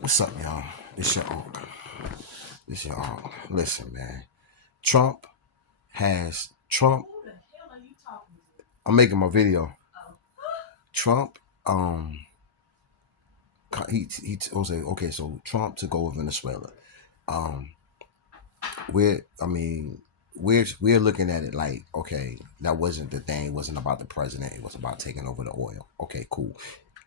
What's up, y'all? This your uncle. This your uncle. Listen, man. Trump Trump. I'm making my video. Trump. He was okay. So Trump took over Venezuela. Um, we're I mean we're looking at it like, okay, that wasn't the thing. It wasn't about the president. It was about taking over the oil. Okay, cool.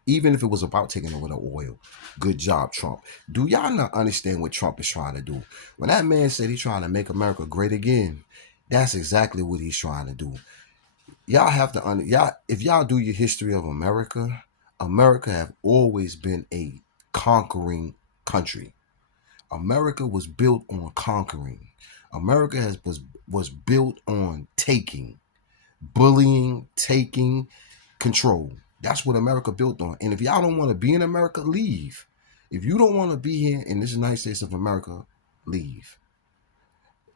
Even if it was about taking over the oil, good job, Trump. Do y'all not understand what Trump is trying to do? When that man said he's trying to make America great again, that's exactly what he's trying to do. Y'all have to y'all, if y'all do your history of America, America have always been a conquering country. America was built on conquering. America was built on taking, bullying, taking control. That's what America built on. And if y'all don't want to be in America, leave. If you don't want to be here in this United States of America, leave.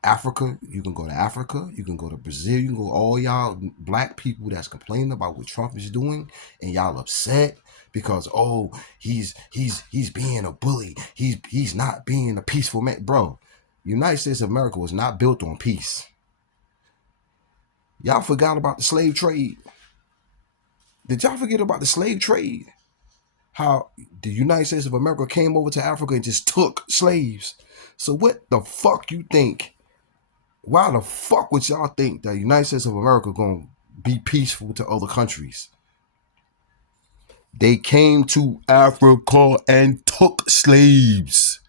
Africa, you can go to Africa, you can go to Brazil, you can go all y'all black people that's complaining about what Trump is doing, and y'all upset because he's being a bully. He's not being a peaceful man. Bro, United States of America was not built on peace. Y'all forgot about the slave trade. Did y'all forget about the slave trade? How the United States of America came over to Africa and just took slaves. So what the fuck you think? Why the fuck would y'all think that the United States of America gonna be peaceful to other countries? They came to Africa and took slaves.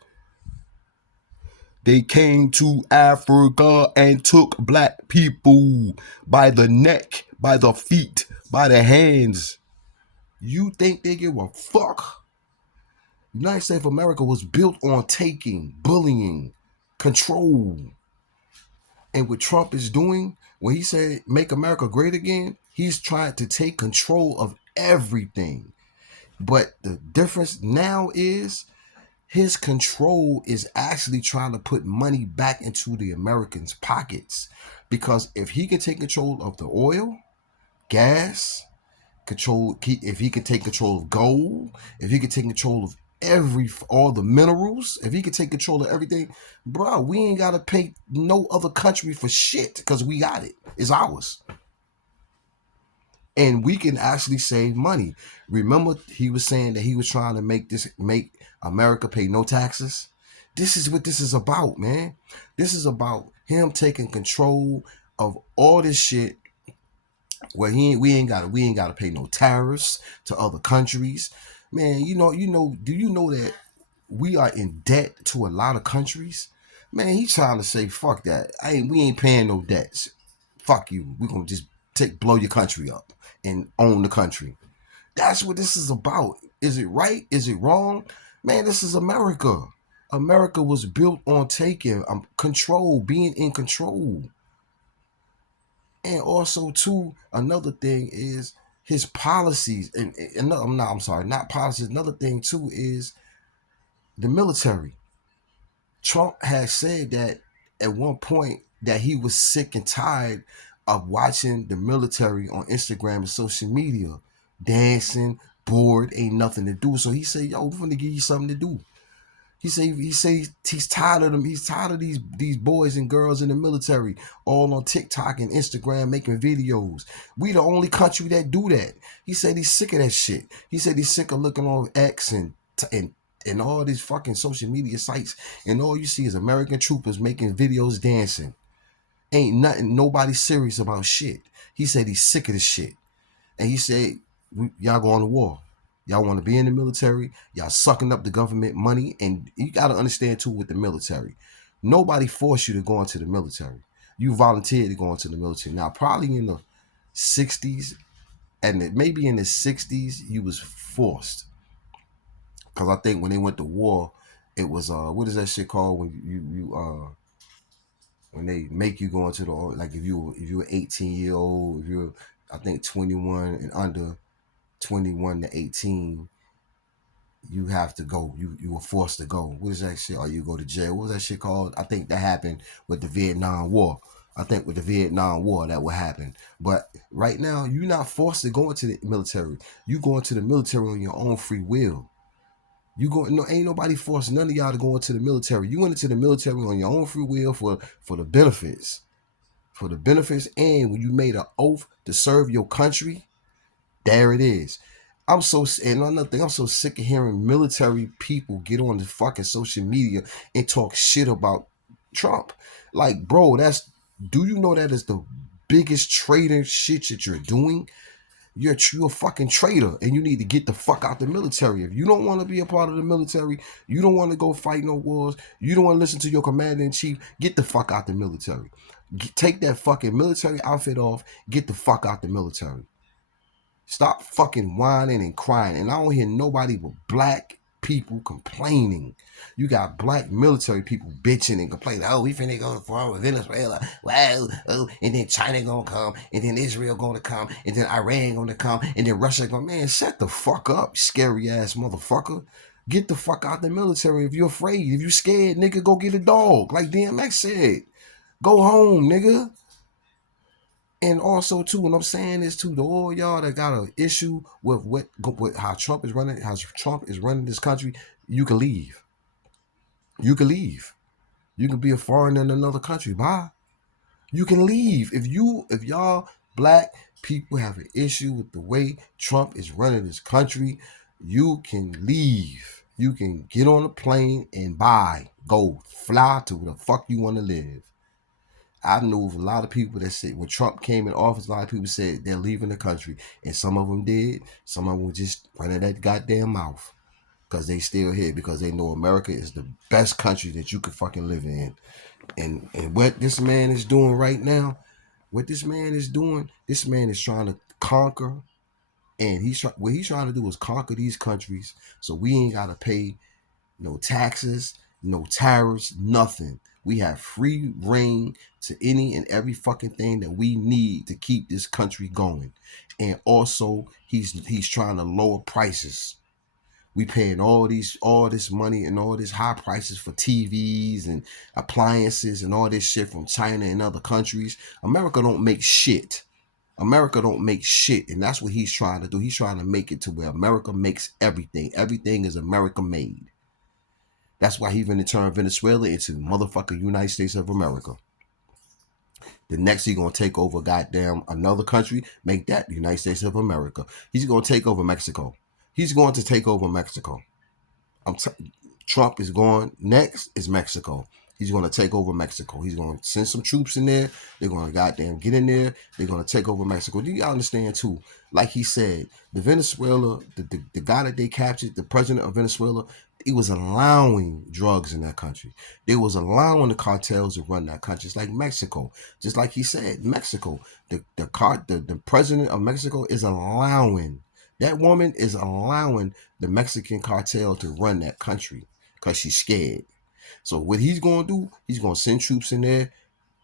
They came to Africa and took black people by the neck, by the feet, by the hands. You think they give a fuck? The United States of America was built on taking, bullying, control. And what Trump is doing, when he said make America great again, he's trying to take control of everything. But the difference now is his control is actually trying to put money back into the Americans' pockets. Because if he can take control of the oil, gas, if he can take control of gold, if he can take control of all the minerals, if he can take control of everything, bro, we ain't gotta pay no other country for shit because we got it. It's ours. And we can actually save money. Remember, he was saying that he was trying to make America pay no taxes. This is what this is about, man. This is about him taking control of all this shit where we ain't gotta pay no tariffs to other countries. Man, do you know that we are in debt to a lot of countries? Man, he's trying to say, fuck that. We ain't paying no debts. Fuck you. We're gonna just blow your country up and own the country. That's what this is about. Is it right? Is it wrong? Man, this is America. America was built on taking control, being in control. And also, too, another thing is his policies. And no, I'm sorry, not policies. Another thing, too, is the military. Trump has said that at one point that he was sick and tired of watching the military on Instagram and social media dancing, bored, ain't nothing to do. So he said, "Yo, we're gonna give you something to do." He say he's tired of them. He's tired of these boys and girls in the military all on TikTok and Instagram making videos. We the only country that do that. He said he's sick of that shit. He said he's sick of looking on X and all these fucking social media sites, and all you see is American troopers making videos dancing. Ain't nothing, nobody serious about shit. He said he's sick of this shit. And he said, y'all going to war. Y'all want to be in the military. Y'all sucking up the government money. And you got to understand, too, with the military, nobody forced you to go into the military. You volunteered to go into the military. Now, probably in the 60s, and maybe in the 60s, you was forced. Because I think when they went to war, it was, what is that shit called when when they make you go into the, like if you're 18-year-old, if you're, I think 21 and under, 21 to 18, you have to go. You were forced to go. What is that shit? Or you go to jail. What was that shit called? I think that happened with the Vietnam War. I think with the Vietnam War that would happen. But right now, you're not forced to go into the military. You go into the military on your own free will. You go, no, ain't nobody forcing none of y'all to go into the military. You went into the military on your own free will for the benefits. For the benefits, and when you made an oath to serve your country, there it is. And another thing, I'm so sick of hearing military people get on the fucking social media and talk shit about Trump. Like, bro, do you know that is the biggest traitor shit that you're doing? You're a fucking traitor, and you need to get the fuck out the military. If you don't want to be a part of the military, you don't want to go fight no wars, you don't want to listen to your commander in chief, get the fuck out the military. Take that fucking military outfit off, get the fuck out the military. Stop fucking whining and crying. And I don't hear nobody but black people complaining. You got black military people bitching and complaining. Oh, we finna go to with Venezuela. Wow. Oh, and then China gonna come. And then Israel gonna come. And then Iran gonna come. And then Russia gonna, man, shut the fuck up, scary ass motherfucker. Get the fuck out the military if you're afraid. If you scared, nigga, go get a dog. Like DMX said. Go home, nigga. And also too, what I'm saying is to all y'all that got an issue with how Trump is running this country, you can leave. You can leave. You can be a foreigner in another country. Bye. You can leave. If y'all black people have an issue with the way Trump is running this country, you can leave. You can get on a plane and go fly to where the fuck you want to live. I knew of a lot of people that said when Trump came in office, a lot of people said they're leaving the country. And some of them did. Some of them were just running that goddamn mouth. Because they still here. Because they know America is the best country that you could fucking live in. And what this man is doing right now, this man is trying to conquer. And what he's trying to do is conquer these countries. So we ain't got to pay no taxes, no tariffs, nothing. We have free reign to any and every fucking thing that we need to keep this country going. And also, he's trying to lower prices. We paying all this money and all this high prices for TVs and appliances and all this shit from China and other countries. America don't make shit. America don't make shit, and that's what he's trying to do. He's trying to make it to where America makes everything. Everything is America made. That's why he's going to turn Venezuela into motherfucking United States of America. The next he's going to take over goddamn another country, make that the United States of America. He's going to take over Mexico. He's going to take over Mexico. Trump is going, next is Mexico. He's going to take over Mexico. He's going to send some troops in there. They're going to goddamn get in there. They're going to take over Mexico. Do you understand too? Like he said, the Venezuela, the guy that they captured, the president of Venezuela, he was allowing drugs in that country. They was allowing the cartels to run that country. It's like Mexico. Just like he said, Mexico, the president of Mexico is allowing, that woman is allowing the Mexican cartel to run that country because she's scared. So what he's going to do, he's going to send troops in there,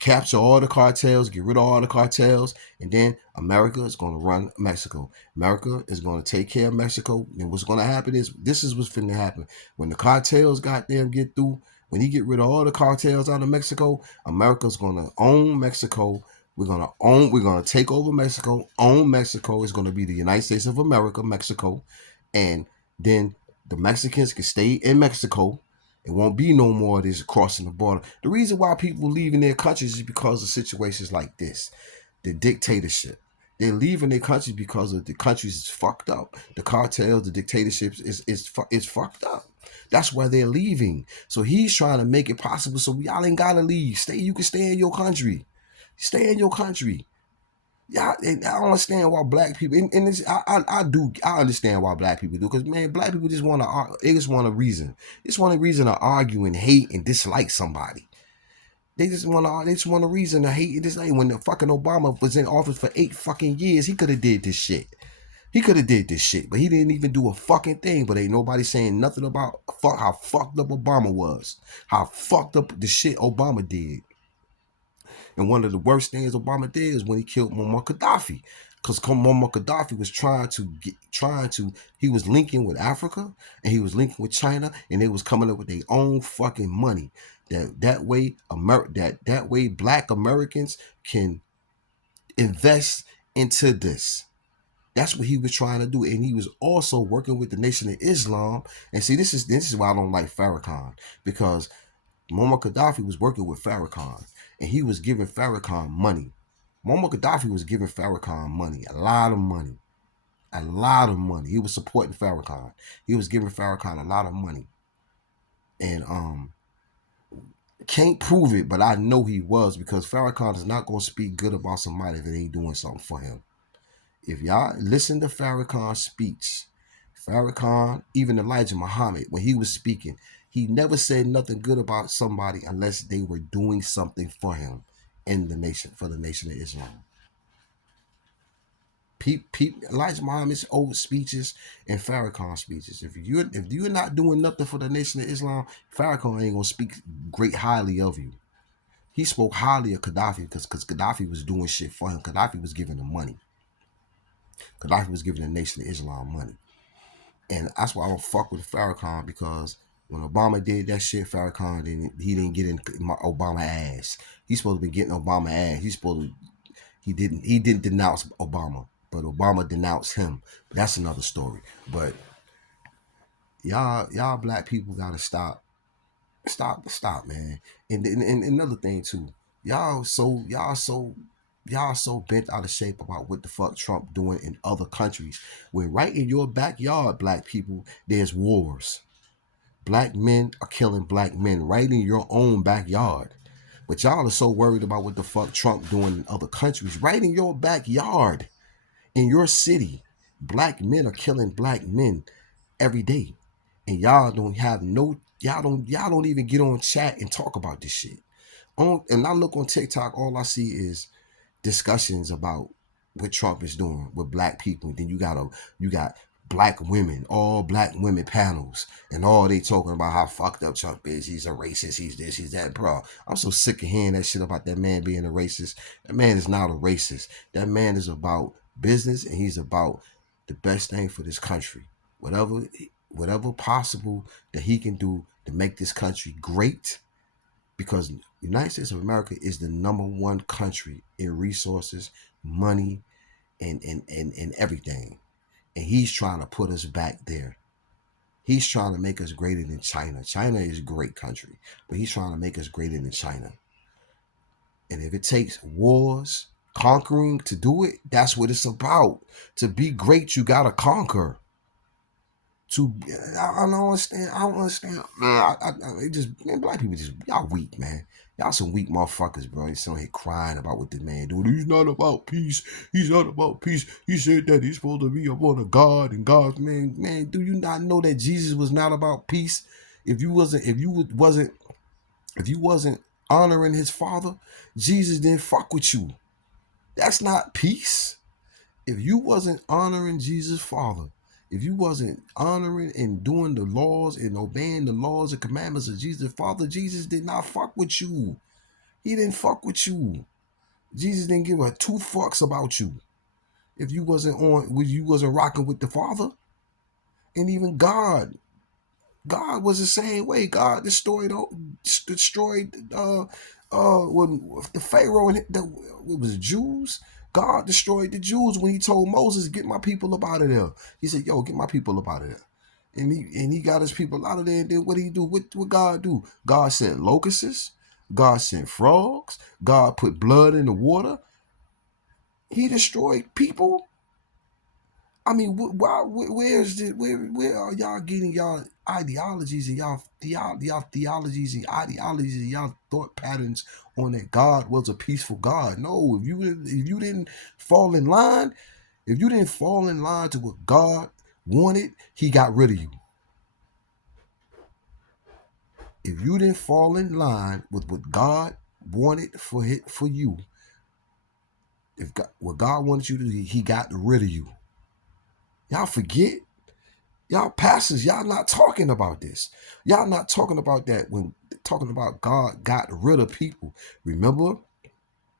capture all the cartels, get rid of all the cartels, and then America is going to run Mexico. America is going to take care of Mexico. And what's going to happen is, this is what's going to happen. When the cartels goddamn get through, when he get rid of all the cartels out of Mexico, America's going to own Mexico. We're going to take over Mexico, own Mexico. It's going to be the United States of America, Mexico. And then the Mexicans can stay in Mexico. It won't be no more of this crossing the border. The reason why people leaving their countries is because of situations like this. The dictatorship. They're leaving their countries because of the countries is fucked up. The cartels, the dictatorships is fucked up. That's why they're leaving. So he's trying to make it possible so y'all ain't gotta leave. You can stay in your country. Stay in your country. Yeah, I don't understand why black people, and this, I understand why black people do, because man, black people just want a reason. They just want a reason to argue and hate and dislike somebody. They just want a reason to hate and dislike. When the fucking Obama was in office for 8 fucking years, he could have did this shit. But he didn't even do a fucking thing. But ain't nobody saying nothing about how fucked up Obama was, how fucked up the shit Obama did. And one of the worst things Obama did is when he killed Muammar Gaddafi, because Muammar Gaddafi was he was linking with Africa and he was linking with China, and they was coming up with their own fucking money. That way black Americans can invest into this. That's what he was trying to do, and he was also working with the Nation of Islam. And see, this is why I don't like Farrakhan, because Muammar Gaddafi was working with Farrakhan, and he was giving Farrakhan money. Muammar Gaddafi was giving Farrakhan money, a lot of money, a lot of money. He was supporting Farrakhan. He was giving Farrakhan a lot of money, and can't prove it, but I know he was, because Farrakhan is not gonna speak good about somebody if it ain't doing something for him. If y'all listen to Farrakhan's speech, Farrakhan, even Elijah Muhammad, when he was speaking, he never said nothing good about somebody unless they were doing something for him in the nation, for the Nation of Islam. Elijah Muhammad's old speeches and Farrakhan speeches. If you're not doing nothing for the Nation of Islam, Farrakhan ain't gonna speak great highly of you. He spoke highly of Gaddafi because Gaddafi was doing shit for him. Gaddafi was giving him money. Gaddafi was giving the Nation of Islam money. And that's why I don't fuck with Farrakhan, because when Obama did that shit, Farrakhan didn't get in Obama ass. He's supposed to be getting Obama ass. He didn't denounce Obama, but Obama denounced him. That's another story. But y'all black people gotta stop, man. And another thing too, y'all so bent out of shape about what the fuck Trump doing in other countries, when right in your backyard, black people, there's wars. Black men are killing black men right in your own backyard. But y'all are so worried about what the fuck Trump doing in other countries. Right in your backyard, in your city, black men are killing black men every day. And y'all don't have no, y'all don't even get on chat and talk about this shit. And I look on TikTok, all I see is discussions about what Trump is doing with black people. And then you got black women, all black women panels, and all they talking about how fucked up Trump is. He's a racist. He's this. He's that. Bro, I'm so sick of hearing that shit about that man being a racist. That man is not a racist. That man is about business, and he's about the best thing for this country. Whatever possible that he can do to make this country great, because the United States of America is the #1 country in resources, money, and everything. And he's trying to put us back there. He's trying to make us greater than China. China is a great country, but he's trying to make us greater than China. And if it takes wars, conquering to do it, that's what it's about. To be great, you gotta conquer. I don't understand. Man, black people y'all weak, man. Y'all some weak motherfuckers, bro. You're sitting here crying about what this man doing. He's not about peace. He's not about peace. He said that he's supposed to be upon a God, and God's man. Do you not know that Jesus was not about peace? If you wasn't honoring his father, Jesus didn't fuck with you. That's not peace. If you wasn't honoring Jesus' father, if you wasn't honoring and doing the laws and obeying the laws and commandments of Jesus' father, Jesus did not fuck with you. He didn't fuck with you. Jesus didn't give a two fucks about you. If you wasn't rocking with the Father. And even God was the same way. God destroyed when the Pharaoh and it was Jews. God destroyed the Jews when he told Moses, "Get my people up out of there." He said, "Yo, get my people up out of there." And he got his people out of there. And then what did he do? What God do? God sent locusts. God sent frogs. God put blood in the water. He destroyed people. I mean, where are y'all getting y'all ideologies and y'all theologies and ideologies and y'all thought patterns on that God was a peaceful God? No, if you didn't fall in line, to what God wanted, he got rid of you. If you didn't fall in line with what God wanted for you, what God wanted you to do, he got rid of you. Y'all forget. Y'all pastors, y'all not talking about this. Y'all not talking about that when talking about God got rid of people. Remember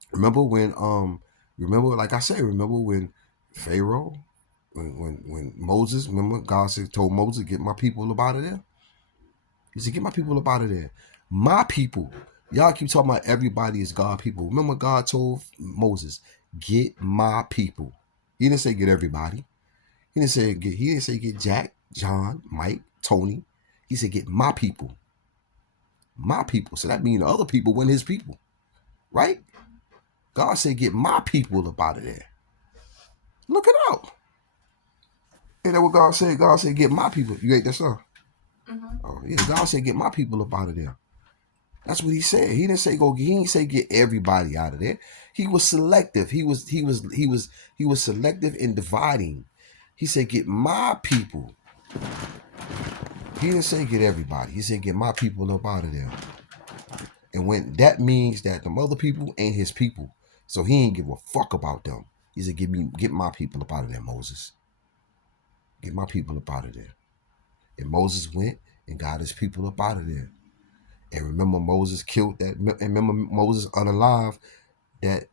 when like I said, remember when Pharaoh, when Moses, remember God told Moses, "Get my people up out of there." He said, "Get my people up out of there." My people. Y'all keep talking about everybody is God people. Remember God told Moses, "Get my people." He didn't say get everybody. He didn't say get Jack, John, Mike, Tony. He said get my people. My people. So that means the other people weren't his people. Right? God said get my people up out of there. Look it out. Ain't that what God said? God said get my people. You ate that song? Mm-hmm. Oh yeah. God said get my people up out of there. That's what he said. He didn't say go. He didn't say get everybody out of there. He was selective. He was selective in dividing. He said get my people. He didn't say get everybody. He said get my people up out of there. And when that means that them other people ain't his people, so he ain't give a fuck about them. He said get my people up out of there, Moses. Get my people up out of there. And Moses went and got his people up out of there. And remember, Moses killed that. And remember, Moses unalive that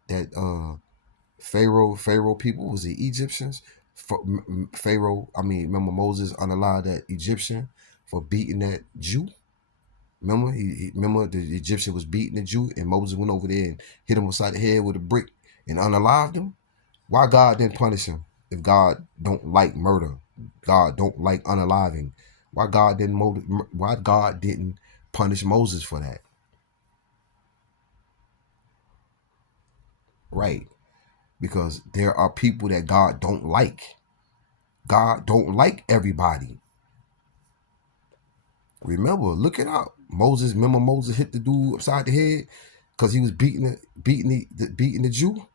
Pharaoh people was the Egyptians. Remember Moses unalive that Egyptian for beating that Jew. Remember, remember the Egyptian was beating the Jew, and Moses went over there and hit him upside the head with a brick and unalived him. Why God didn't punish him? If God don't like murder, God don't like unaliving. Why God didn't punish Moses for that? Right. Because there are people that God don't like. God don't like everybody. Remember, look it out. Remember Moses hit the dude upside the head because he was beating the Jew,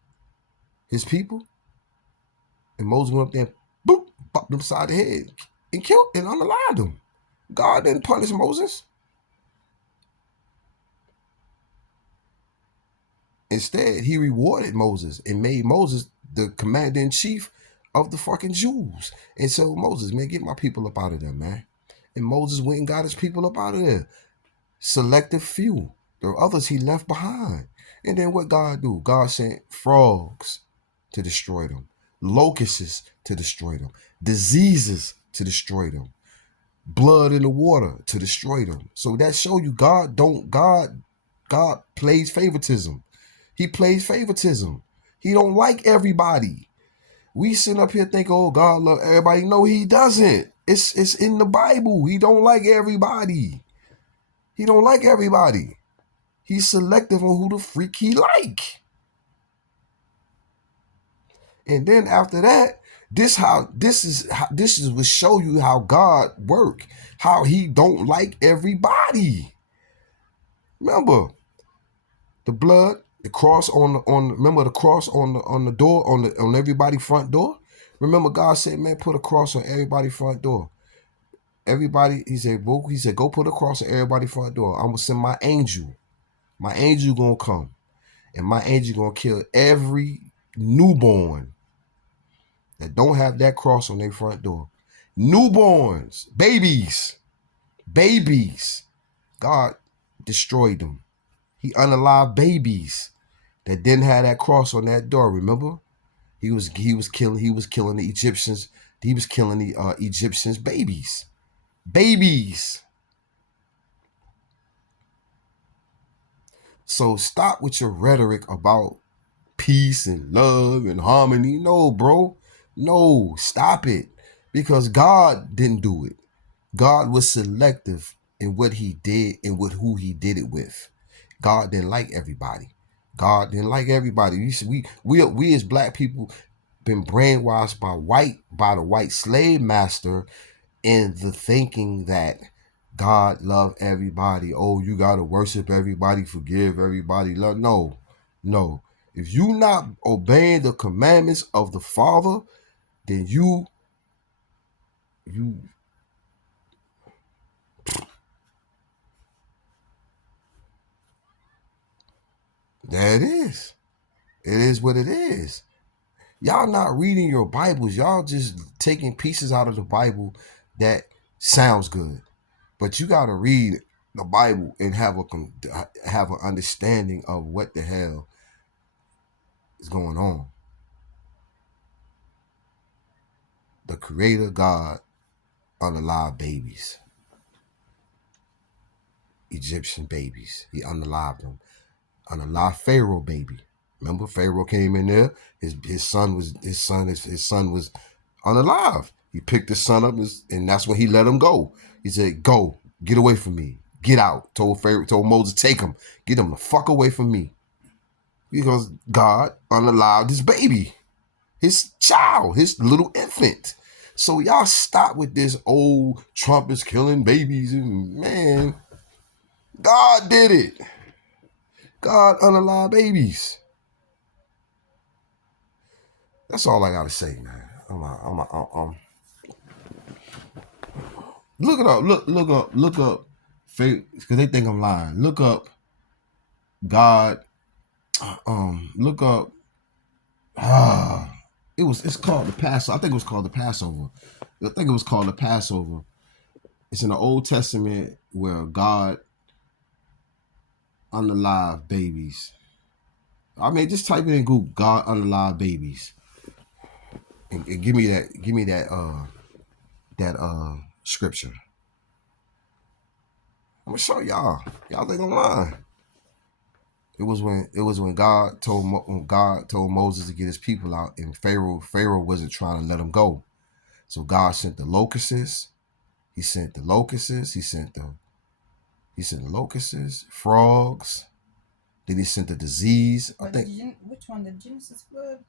his people. And Moses went up there and boop, popped him upside the head and killed and unalived him. God didn't punish Moses. Instead, he rewarded Moses and made Moses the commander-in-chief of the fucking Jews. And so Moses, man, get my people up out of there, man. And Moses went and got his people up out of there. Selective few. The others he left behind. And then what God do? God sent frogs to destroy them. Locusts to destroy them. Diseases to destroy them. Blood in the water to destroy them. So that show you God plays favoritism. He plays favoritism. He don't like everybody. We sit up here think, oh, God love everybody. No, he doesn't. It's in the Bible. He don't like everybody. He don't like everybody. He's selective on who the freak he like. And then after that, this is what show you how God work, how he don't like everybody. Remember the blood, the cross remember the cross on the door, on everybody's front door. Remember God said, man, put a cross on everybody's front door. Everybody, he said, go put a cross on everybody's front door. I'm gonna send my angel. My angel gonna come, and my angel gonna kill every newborn that don't have that cross on their front door. Newborns, babies. God destroyed them. He unalived babies that didn't have that cross on that door. Remember, he was killing the Egyptians. He was killing the Egyptians' babies. So stop with your rhetoric about peace and love and harmony. No, bro. No, stop it. Because God didn't do it. God was selective in what he did and with who he did it with. God didn't like everybody. We as black people been brainwashed by the white slave master in the thinking that God love everybody. Oh, you gotta worship everybody, forgive everybody, love. No. If you not obeying the commandments of the Father, then you there it is. It is what it is. Y'all not reading your Bibles. Y'all just taking pieces out of the Bible that sounds good. But you got to read the Bible and have an understanding of what the hell is going on. The Creator God unalived babies. Egyptian babies. He unalived them. Unalived Pharaoh baby. Remember, Pharaoh came in there. His son was unalive. He picked his son up, and that's when he let him go. He said, "Go, get away from me, get out." Told Moses, "Take him, get him the fuck away from me," because God unalived his baby, his child, his little infant. So y'all stop with this old Trump is killing babies, and man, God did it. God unalived babies. That's all I gotta say, man. Look it up. Look up. Because they think I'm lying. Look up God. Look up. It's called the Passover. I think it was called the Passover. I think it was called the Passover. It's in the Old Testament where God unalive babies. I mean, just type it in Google, God unalive babies, and give me that scripture. I'm gonna show y'all. Y'all think I'm lying. It was when God told Moses to get his people out, and Pharaoh wasn't trying to let them go. So God sent the locusts. He sent the locusts. He sent the locusts, frogs. Then he sent the disease. I think. Which one? The Genesis flood?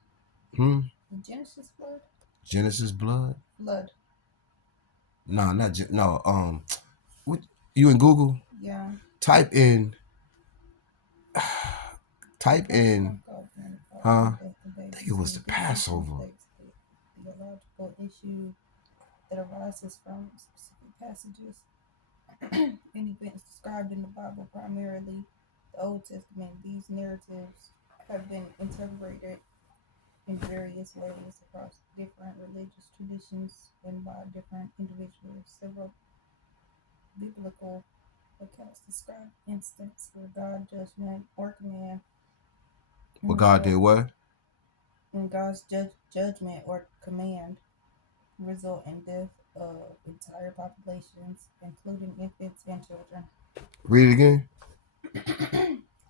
The Genesis flood? Genesis blood? Flood. No, no. What you in Google? Yeah. Type in. I think it was the Passover. The theological issue that arises from specific passages and events described in the Bible, primarily the Old Testament. These narratives have been interpreted in various ways across different religious traditions and by different individuals. Several biblical accounts describe instances where God judgment or command. Well, God did what? And God's judgment or command result in death of entire populations, including infants and children. Read it again.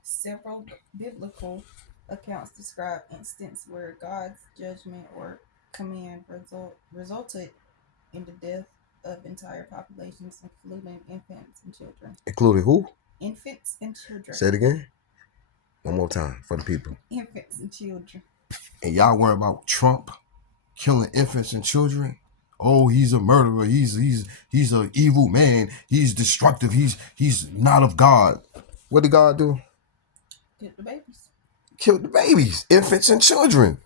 Several biblical accounts describe instances where God's judgment or command resulted in the death of entire populations, including infants and children. Including who? Infants and children. Say it again. One more time for the people. Infants and children. And y'all worry about Trump killing infants and children? Oh, he's a murderer. He's an evil man. He's destructive. He's not of God. What did God do? Kill the babies. Killed the babies, infants and children.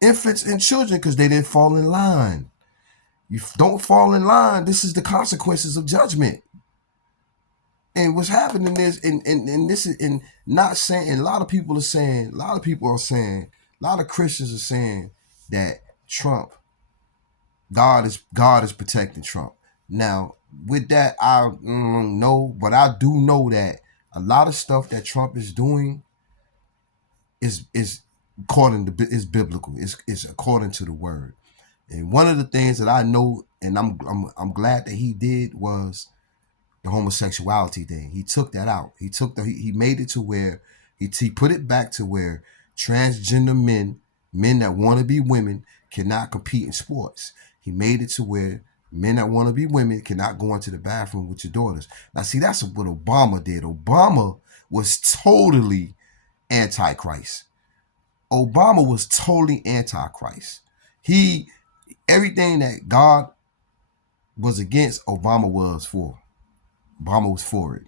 Infants and children because they didn't fall in line. You don't fall in line. This is the consequences of judgment. And what's happening is, and this is in not saying, a lot of people are saying, a lot of Christians are saying that God is protecting Trump. Now, with that, I don't know, but I do know that a lot of stuff that Trump is doing is according to is biblical. It's according to the word. And one of the things that I know, and I'm glad that he did, was the homosexuality thing. He took that out. He made it to where he put it back to where transgender men that want to be women, cannot compete in sports. He made it to where men that want to be women cannot go into the bathroom with your daughters. Now, see, that's what Obama did. Obama was totally antichrist. Obama was totally antichrist. Everything that God was against, Obama was for. Obama was for it.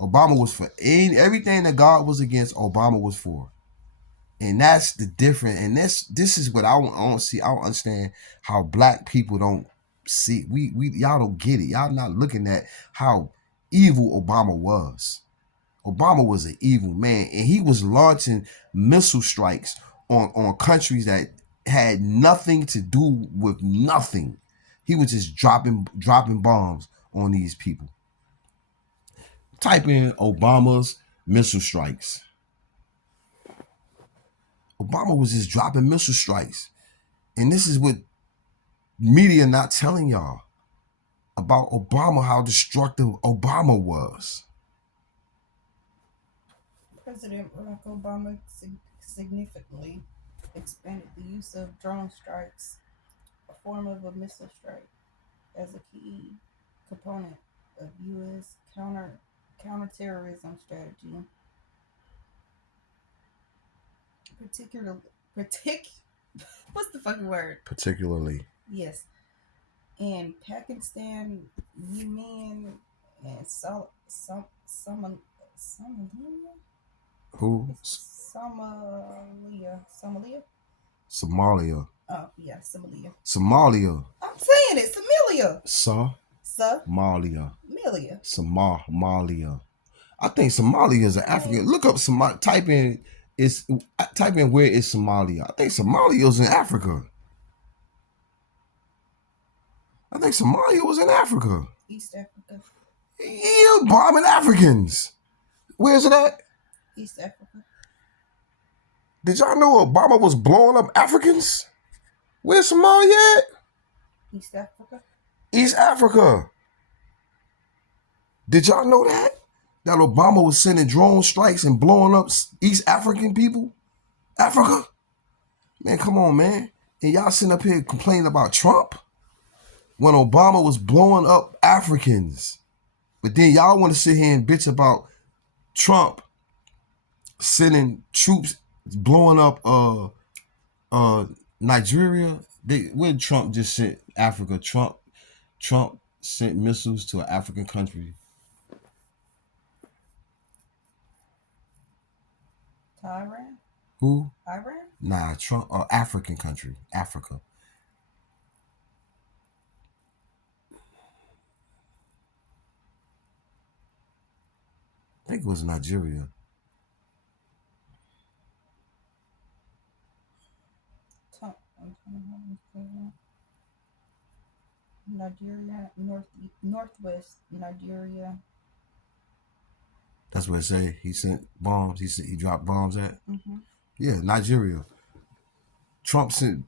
Obama was for everything that God was against, Obama was for. And that's the difference. And this is what I don't see. I don't understand how black people don't see. Y'all don't get it. Y'all not looking at how evil Obama was. Obama was an evil man, and he was launching missile strikes on countries that had nothing to do with nothing. He was just dropping bombs on these people. Type in Obama's missile strikes. Obama was just dropping missile strikes. And this is what media not telling y'all about Obama, how destructive Obama was. President Barack Obama significantly expanded the use of drone strikes, a form of a missile strike, as a key component of U.S. counterterrorism strategy, particularly what's the fucking word? Particularly. Yes, in Pakistan, Yemen, and Somalia. Who? Somalia. Somalia. Oh yeah, Somalia. Somalia. I'm saying it, Somalia. Somalia. Somalia. Somalia. I think Somalia is an African. Look up Somalia. Type in where is Somalia. I think Somalia is in Africa. I think Somalia was in Africa. East Africa. Yeah, bombing Africans. Where's it at? East Africa. Did y'all know Obama was blowing up Africans? Where's Somalia at? East Africa. East Africa. Did y'all know that? That Obama was sending drone strikes and blowing up East African people? Africa? Man, come on, man. And y'all sitting up here complaining about Trump when Obama was blowing up Africans. But then y'all want to sit here and bitch about Trump sending troops blowing up Nigeria. Where Trump just sent Africa? Trump sent missiles to an African country. To Iran? Who? Iran? Nah, Trump, African country. Africa. I think it was Nigeria. Nigeria, northwest Nigeria. That's what it say. He sent bombs. He dropped bombs at. Mm-hmm. Yeah, Nigeria. Trump sent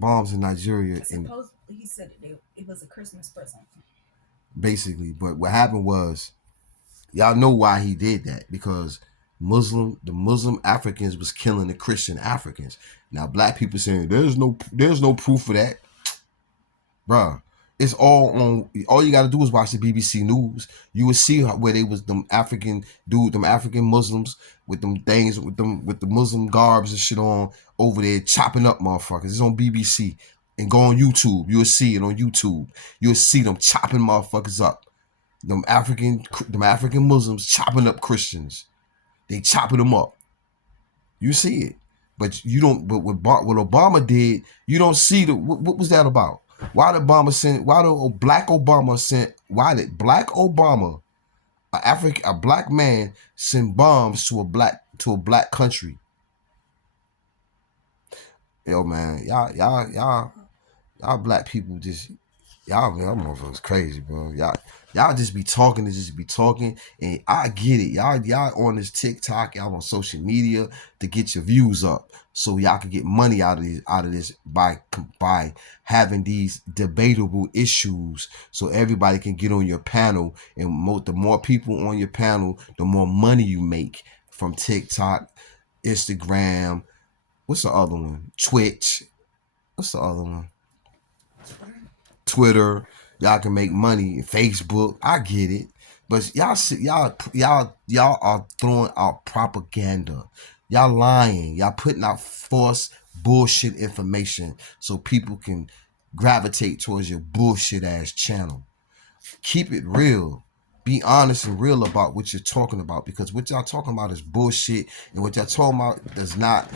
bombs in Nigeria. Supposedly, he said it was a Christmas present. Basically, but what happened was, y'all know why he did that, because the Muslim Africans was killing the Christian Africans. Now black people saying there's no proof of that, bruh. It's all on. All you got to do is watch the BBC News. You will see where they was them African Muslims with them things with the Muslim garbs and shit on over there chopping up motherfuckers. It's on BBC, and go on YouTube. You'll see it on YouTube. You'll see them chopping motherfuckers up. Them African Muslims chopping up Christians. They chopping them up. You see it, but you don't. But what Obama did, you don't see the. What was that about? Why did black Obama, a black man, send bombs to a black country? Yo, man, y'all black people just y'all motherfuckers crazy, bro. Y'all just be talking to just be talking, and I get it. Y'all on this TikTok, y'all on social media to get your views up, so y'all can get money out of this by having these debatable issues, so everybody can get on your panel, and the more people on your panel, the more money you make from TikTok, Instagram. What's the other one? Twitch. What's the other one? Twitter. Y'all can make money. Facebook. I get it. But y'all are throwing out propaganda. Y'all lying. Y'all putting out false bullshit information so people can gravitate towards your bullshit ass channel. Keep it real. Be honest and real about what you're talking about, because what y'all talking about is bullshit, and what y'all talking about does not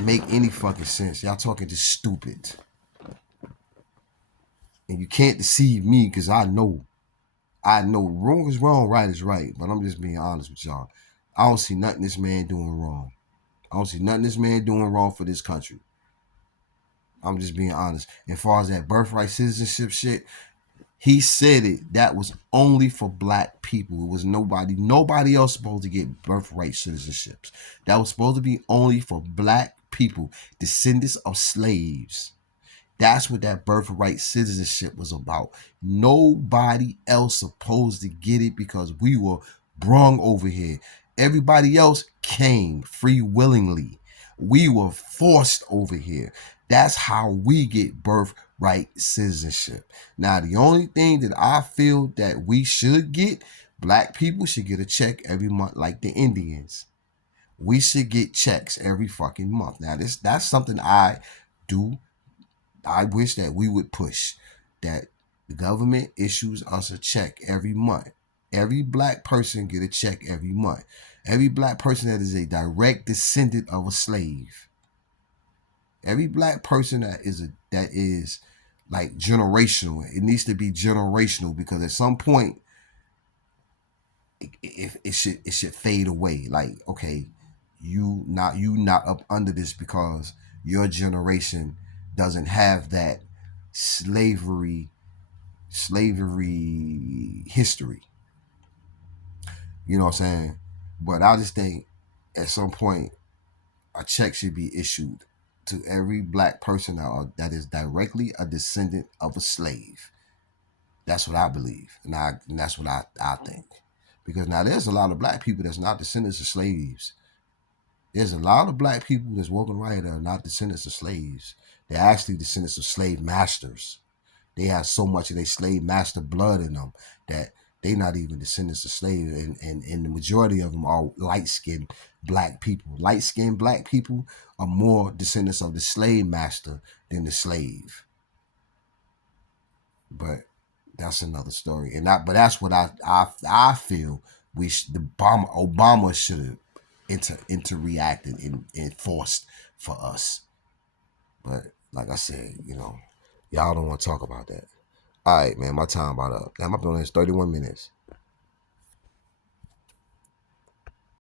make any fucking sense. Y'all talking just stupid. And you can't deceive me, because I know wrong is wrong, right is right. But I'm just being honest with y'all. I don't see nothing this man doing wrong. I don't see nothing this man doing wrong for this country. I'm just being honest. As far as that birthright citizenship shit, he said that was only for black people. It was nobody else supposed to get birthright citizenships. That was supposed to be only for black people, descendants of slaves. That's what that birthright citizenship was about. Nobody else supposed to get it, because we were brung over here. Everybody else came free willingly. We were forced over here. That's how we get birthright citizenship. Now, the only thing that I feel that we should get, black people should get a check every month like the Indians. We should get checks every fucking month. Now, that's something I do. I wish that we would push that the government issues us a check every month. Every black person get a check every month. Every black person that is a direct descendant of a slave. Every black person that is like generational. It needs to be generational because at some point it should fade away. Like, okay, you not up under this because your generation doesn't have that slavery history. You know what I'm saying? But I just think at some point a check should be issued to every black person that is directly a descendant of a slave. That's what I believe, and that's what I think. Because now there's a lot of black people that's not descendants of slaves. There's a lot of black people that's walking around that are not descendants of slaves. They're actually descendants of slave masters. They have so much of their slave master blood in them that they not even descendants of slaves, and the majority of them are light-skinned black people. Light-skinned black people are more descendants of the slave master than the slave. But that's another story. But that's what I feel Obama should have interreacted and enforced for us. But like I said, y'all don't want to talk about that. All right, man, my time about up. Damn, I've been on this 31 minutes.